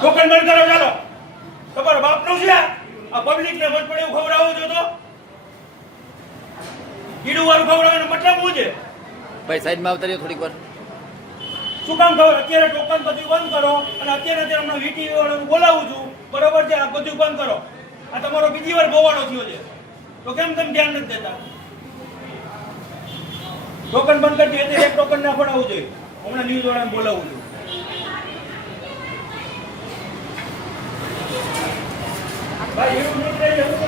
Token બંધ કરો ચાલો. તમારો બાપનું છે આ પબ્લિક ને મત પડે એવું ખવડાવો છો તો કીડું વાળું ખવડાવવાનો મતલબ શું છે? ભાઈ સાઈડમાં આવતા રહ્યો થોડીક વાર. શું કામ ખબર? અત્યારે ટોકન બધું બંધ કરો અને અત્યારે હમણાં વીટી વાળાનું બોલાવું છું, બરોબર છે? આ બધું બંધ કરો. આ તમારો બીજી વાર બોવાડો થયો છે તો કેમ તમે ધ્યાન નથી દેતા? ટોકન બંધ કરી દે એટલે એક ટોકન ના પડાવવું જોઈએ. હમણાં ન્યૂઝ વાળાને બોલાવું છું. ભાઈ એવું નહીં થાય એવું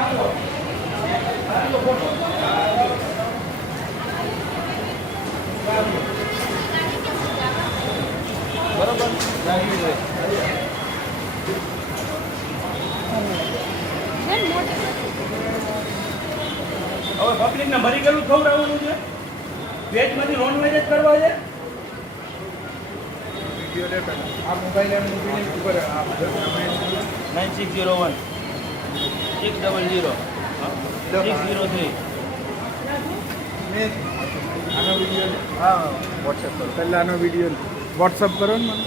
આપો. આ તો ફોટો બરોબર હવે પબ્લિક ને મરી ગયેલું ખવડાવવાનું છે? વેજ માંથી નોન વેજ જ કરવા છે? આ મોબાઈલ ઉપર 9601 600 603. આનો વિડીયો હા વોટ્સએપ કરો. પહેલા આનો વિડીયો વોટ્સઅપ કરો ને મને.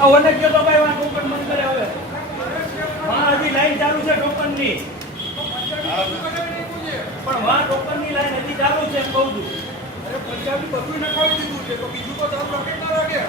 આ ઓને કયો તો ભાઈ આ ટોકન બંધ કરે હવે. હા હજી લાઈન ચાલુ છે ટોકન ની. પણ વાહ ટોકન ની લાઈન હજી ચાલુ છે એમ કહું છું. અરે પંજાબી બધું નખાવી દીધું છે તો બીજું તો ચાલુ રાખે ના રાખે.